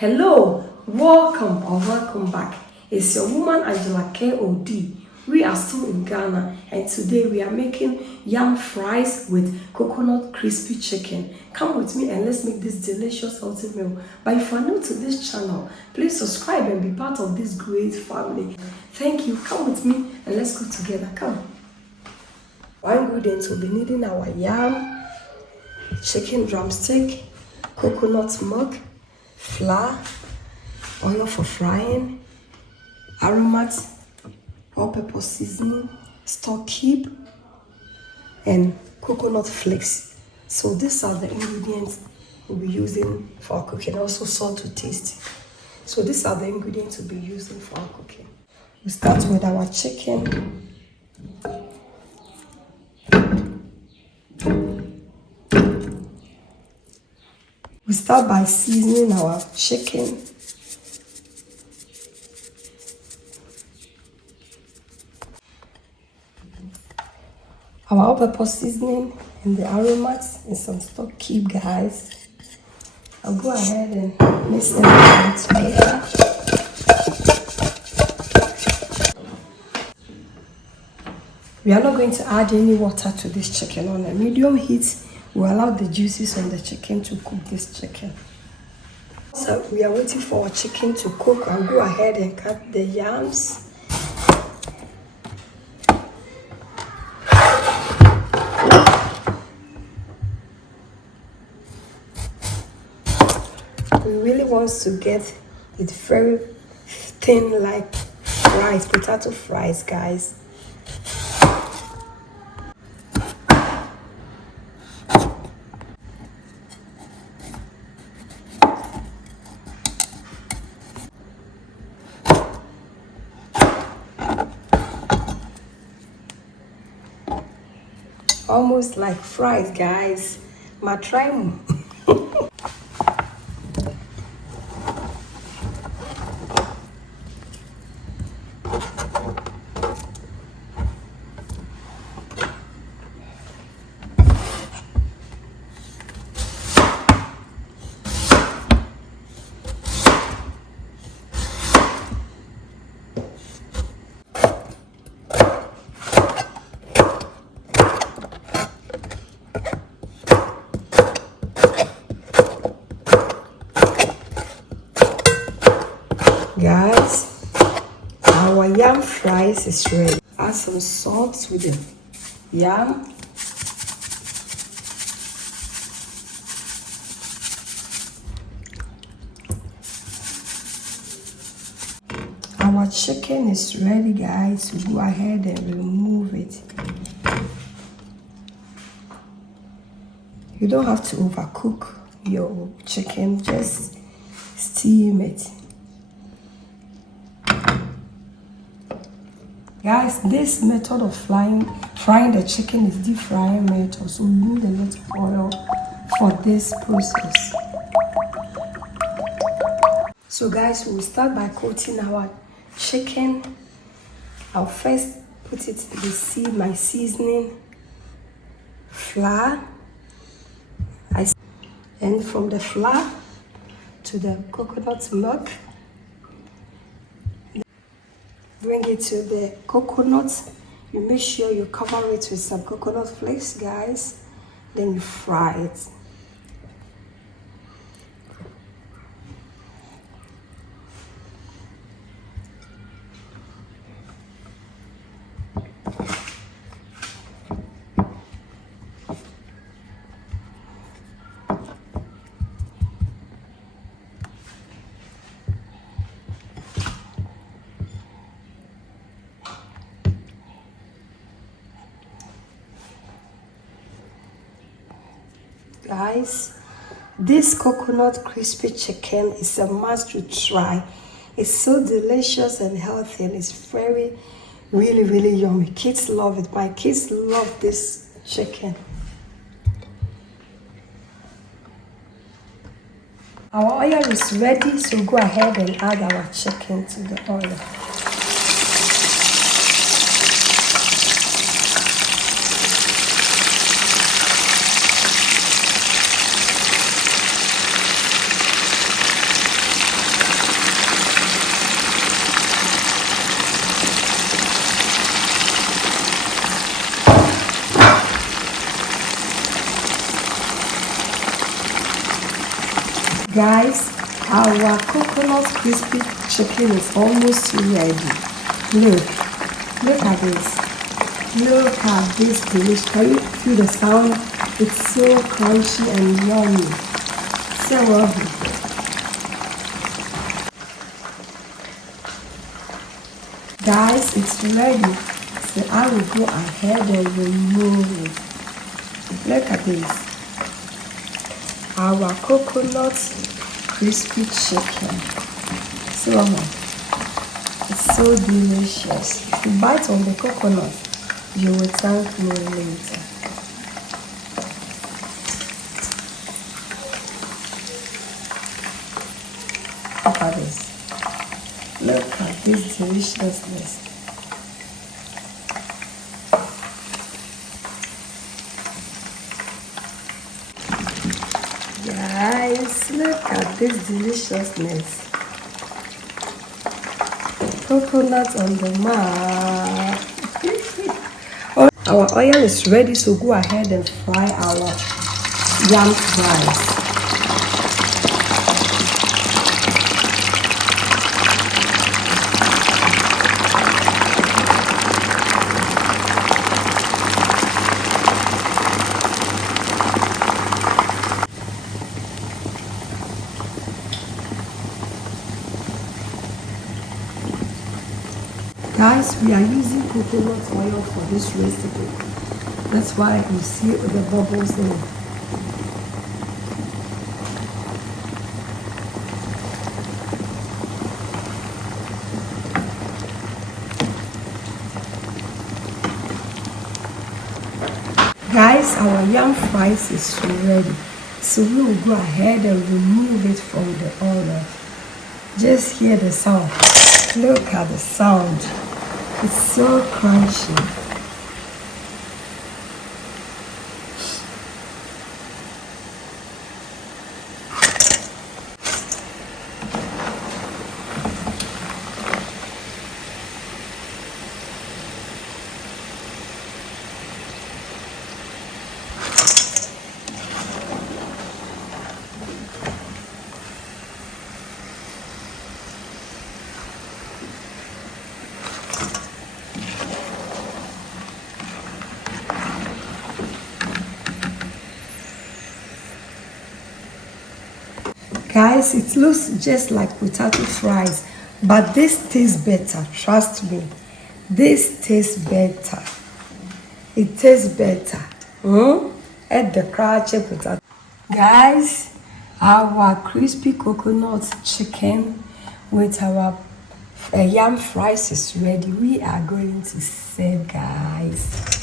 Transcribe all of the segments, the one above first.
Hello, welcome or welcome back. It's your woman Angela KOD. We are still in Ghana and today we are making yam fries with coconut crispy chicken. Come with me and let's make this delicious healthy meal. But if you are new to this channel, please subscribe and be part of this great family. Thank you. Come with me and let's go together. Come. One ingredient we'll be needing our yam, chicken drumstick, coconut milk, flour, oil for frying, aromat, all-purpose seasoning, stock cube, and coconut flakes. So these are the ingredients we'll be using for our cooking. Also salt to taste. So these are the ingredients we'll be using for our cooking. We start with our chicken. We start by seasoning our chicken. Our all-purpose seasoning and the aromats and some stock cube, guys. I'll go ahead and mix them all together. We are not going to add any water to this chicken. On a medium heat, we'll allow the juices on the chicken to cook this chicken. So we are waiting for our chicken to cook. I'll go ahead and cut the yams. We really want to get it very thin, like fries, potato fries, guys. Almost like fries, guys. Ma try mo. Guys, our yam fries is ready. Add some salt with the yam. Our chicken is ready, guys. We go ahead and remove it. You don't have to overcook your chicken, just steam it. Guys, this method of frying the chicken is deep frying method, so you need a lot of oil for this process. So guys, we'll start by coating our chicken. I'll first put it in my seasoning, flour, and from the flour to the coconut milk. Bring it to the coconut. You make sure you cover it with some coconut flakes, guys. Then you fry it. Guys, this coconut crispy chicken is a must to try. It's so delicious and healthy, and it's very, really yummy. Kids love it. My kids love this chicken. Our oil is ready, so go ahead and add our chicken to the oil. Guys, our coconut crispy chicken is almost ready. Look at this. Look at this dish. Can you feel the sound? It's so crunchy and yummy. So lovely. Guys, it's ready. So I will go ahead and remove it. Look at this. Our coconut crispy chicken. So it's so delicious. If you bite on the coconut, you will thank me later. Look at this. Look at this deliciousness. Guys, look at this deliciousness. Coconut on the mark. Our oil is ready, so go ahead and fry our yam fries. Guys, we are using coconut oil for this recipe. That's why you see the bubbles in it. Guys, our yam fries is ready. So we will go ahead and remove it from the oil. Just hear the sound. Look at the sound. It's so crunchy. Guys, it looks just like potato fries, but this tastes better. Trust me, this tastes better. It tastes better. Add the crunchy potato. Guys, our crispy coconut chicken with our yam fries is ready. We are going to serve, guys.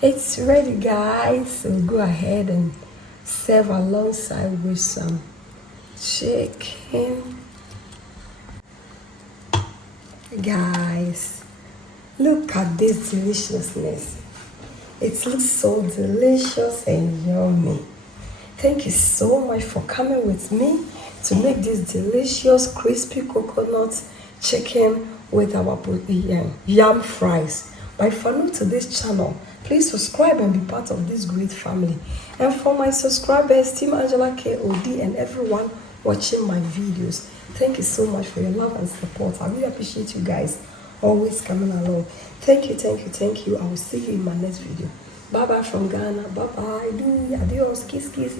It's ready, guys, so go ahead and serve alongside with some chicken. Guys, look at this deliciousness. It looks so delicious and yummy. Thank you so much for coming with me to make this delicious crispy coconut chicken with our yam fries. But if you're new to this channel, please subscribe and be part of this great family. And for my subscribers, Team Angela KOD, and everyone watching my videos, thank you so much for your love and support. I really appreciate you guys always coming along. Thank you, thank you, thank you. I will see you in my next video. Bye bye from Ghana. Bye bye. Adios. Kiss, kiss.